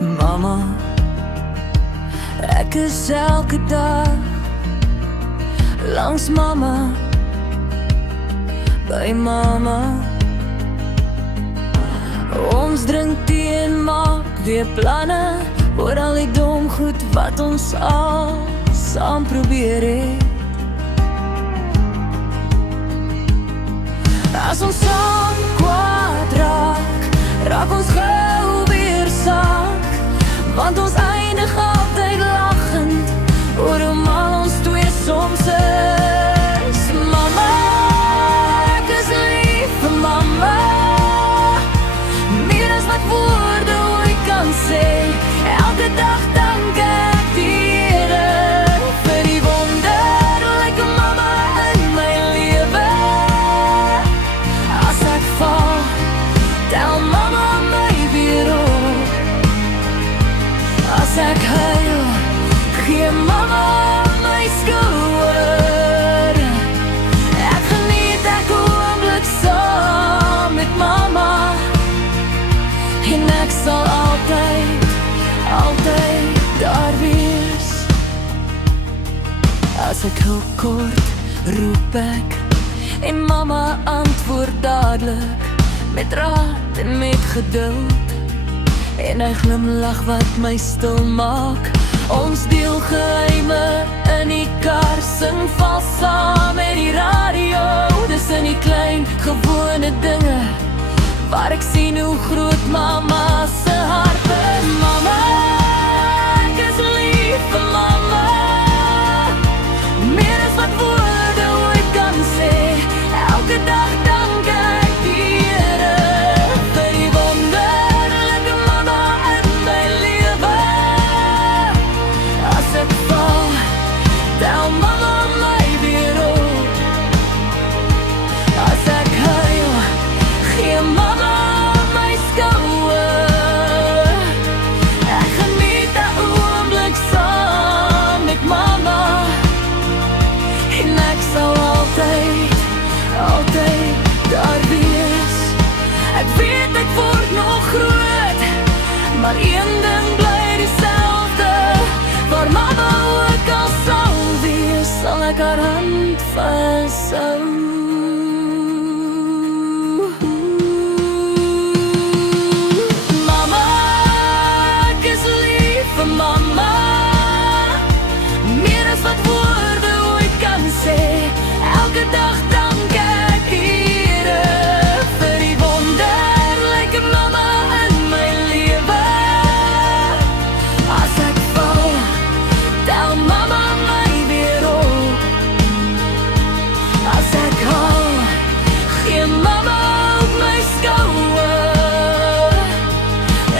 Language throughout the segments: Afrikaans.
Mama, ek is elke dag langs mama, by mama. Ons drink tee en maak weer planne oor al die dom goed wat ons al saam probeer het. As ons saam kwaad raak, raak ons gauw weer saak, want ons eindig altyd lachend oor hoe mal ons twee soms is. Mama, ek is lief vir mama, meer as wat woorde ooit kan sê. Elke dag dank ek die Here vir die wonderlike mama in my lewe. As ek val, tel mama my weer op. As ek huil, gee mama my skouer. Ek geniet elke oomblik saam met mama, en ek sal altyd, altyd daar wees. As ek hulp kort, roep ek, en mama antwoord dadelik, met raad en met geduld, en hy glimlach wat my stil maak. Ons deel geheime in die kar, sing vals saam met die radio. Dis in die klein, gewone dinge, waar ek sien hoe groot mama se hart is. Mama, ek is lief vir mama, meer as wat woorde ooit kan sê. Elke dag dank ek die Here vir die wonderlike mama in my lewe. As ek val, tel mama my weer op. As ek huil, gee mama my skouer. Ek geniet elke oomblik saam met mama, en ek sal altyd, altyd daar wees. Ek weet ek word nog groot, maar een ding bly dieselfde. Waar mama ook al sal wees, sal ek haar hand vashou. Mama, ek is lief vir mama, meer as wat woorde ooit kan sê. Elke dag dank ek die Here vir die wonderlike mama in my lewe. As ek val, tel mama my weer op. As ek huil, gee mama op my skouer.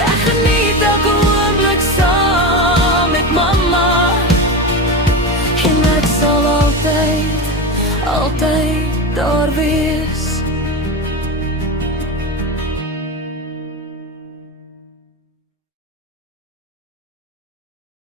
Ek geniet elke oomblik saam met mama, en ek sal altyd, altyd daar wees.